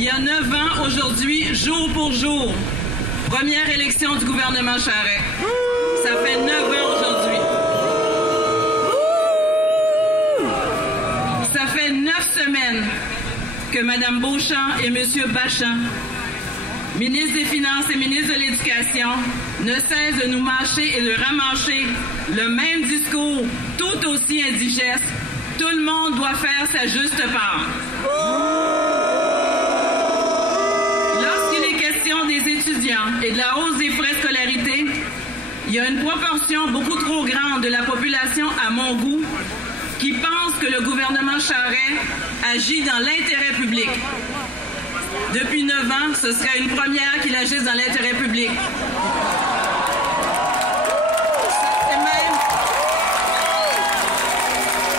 Il y a 9 ans, aujourd'hui, jour pour jour, première élection du gouvernement Charest. Ça fait 9 ans aujourd'hui. Ça fait 9 semaines que Mme Beauchamp et M. Bachand, ministre des Finances et ministre de l'Éducation, ne cessent de nous mâcher et de ramâcher le même discours tout aussi indigeste. Tout le monde doit faire sa juste part. Lorsqu'il est question des étudiants et de la hausse des frais de scolarité, il y a une proportion beaucoup trop grande de la population, à mon goût, qui pense que le gouvernement Charest agit dans l'intérêt public. Depuis 9 ans, ce serait une première qu'il agisse dans l'intérêt public. C'est même...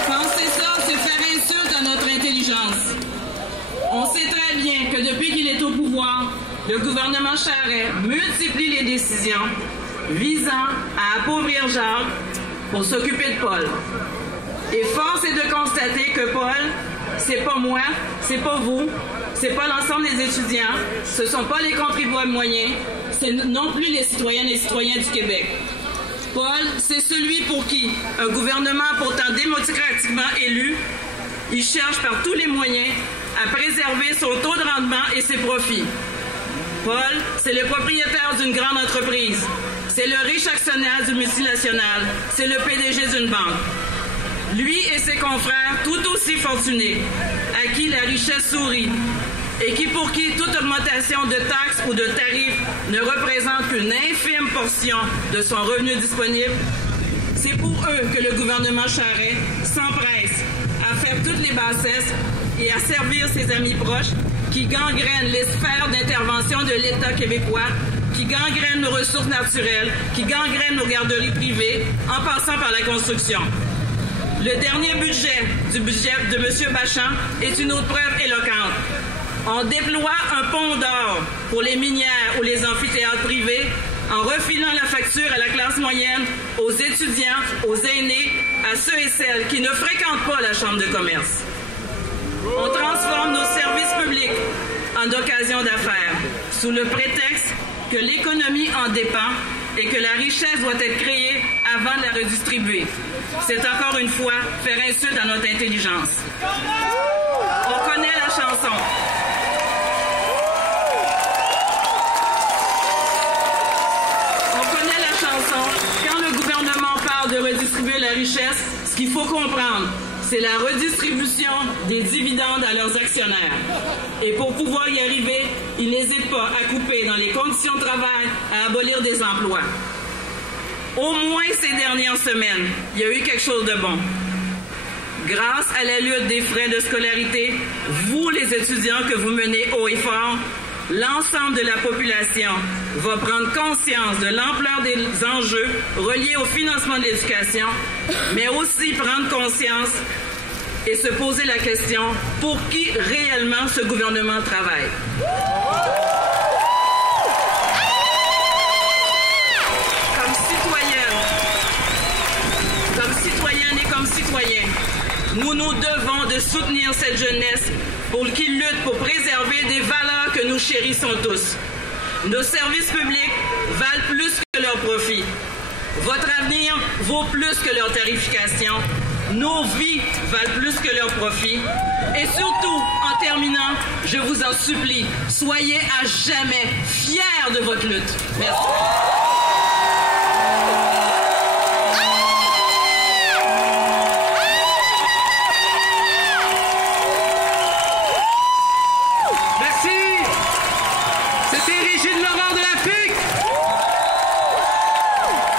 Penser ça, c'est faire insulte à notre intelligence. On sait très bien que depuis qu'il est au pouvoir, le gouvernement Charest multiplie les décisions visant à appauvrir Jacques pour s'occuper de Paul. Et force est de constater que Paul, c'est pas moi, c'est pas vous, c'est pas l'ensemble des étudiants, ce sont pas les contribuables moyens, c'est non plus les citoyennes et citoyens du Québec. Paul, c'est celui pour qui un gouvernement pourtant démocratiquement élu, il cherche par tous les moyens à préserver son taux de rendement et ses profits. Paul, c'est le propriétaire d'une grande entreprise, c'est le riche actionnaire du multinational, c'est le PDG d'une banque. Lui et ses confrères, tout aussi fortunés, à qui la richesse sourit et pour qui toute augmentation de taxes ou de tarifs ne représente qu'une infime portion de son revenu disponible, c'est pour eux que le gouvernement Charest s'empresse à faire toutes les bassesses et à servir ses amis proches qui gangrènent les sphères d'intervention de l'État québécois, qui gangrènent nos ressources naturelles, qui gangrènent nos garderies privées, en passant par la construction. Le dernier budget de M. Bachand est une autre preuve éloquente. On déploie un pont d'or pour les minières ou les amphithéâtres privés en refilant la facture à la classe moyenne, aux étudiants, aux aînés, à ceux et celles qui ne fréquentent pas la Chambre de commerce. On transforme nos services publics en occasion d'affaires, sous le prétexte que l'économie en dépend et que la richesse doit être créée avant de la redistribuer. C'est encore une fois faire insulte à notre intelligence. On connaît la chanson. On connaît la chanson. Quand le gouvernement parle de redistribuer la richesse, ce qu'il faut comprendre, c'est la redistribution des dividendes à leurs actionnaires. Et pour pouvoir y arriver, ils n'hésitent pas à couper dans les conditions de travail, à abolir des emplois. Au moins ces dernières semaines, il y a eu quelque chose de bon. Grâce à la lutte des frais de scolarité, vous les étudiants que vous menez haut et fort, l'ensemble de la population va prendre conscience de l'ampleur des enjeux reliés au financement de l'éducation, mais aussi prendre conscience et se poser la question, pour qui réellement ce gouvernement travaille? Comme citoyenne et comme citoyen, nous nous devons de soutenir cette jeunesse pour qu'ils luttent pour préserver des valeurs que nous chérissons tous. Nos services publics valent plus que leur profit. Votre avenir vaut plus que leur tarification. Nos vies valent plus que leur profit. Et surtout, en terminant, je vous en supplie, soyez à jamais fiers de votre lutte. Merci.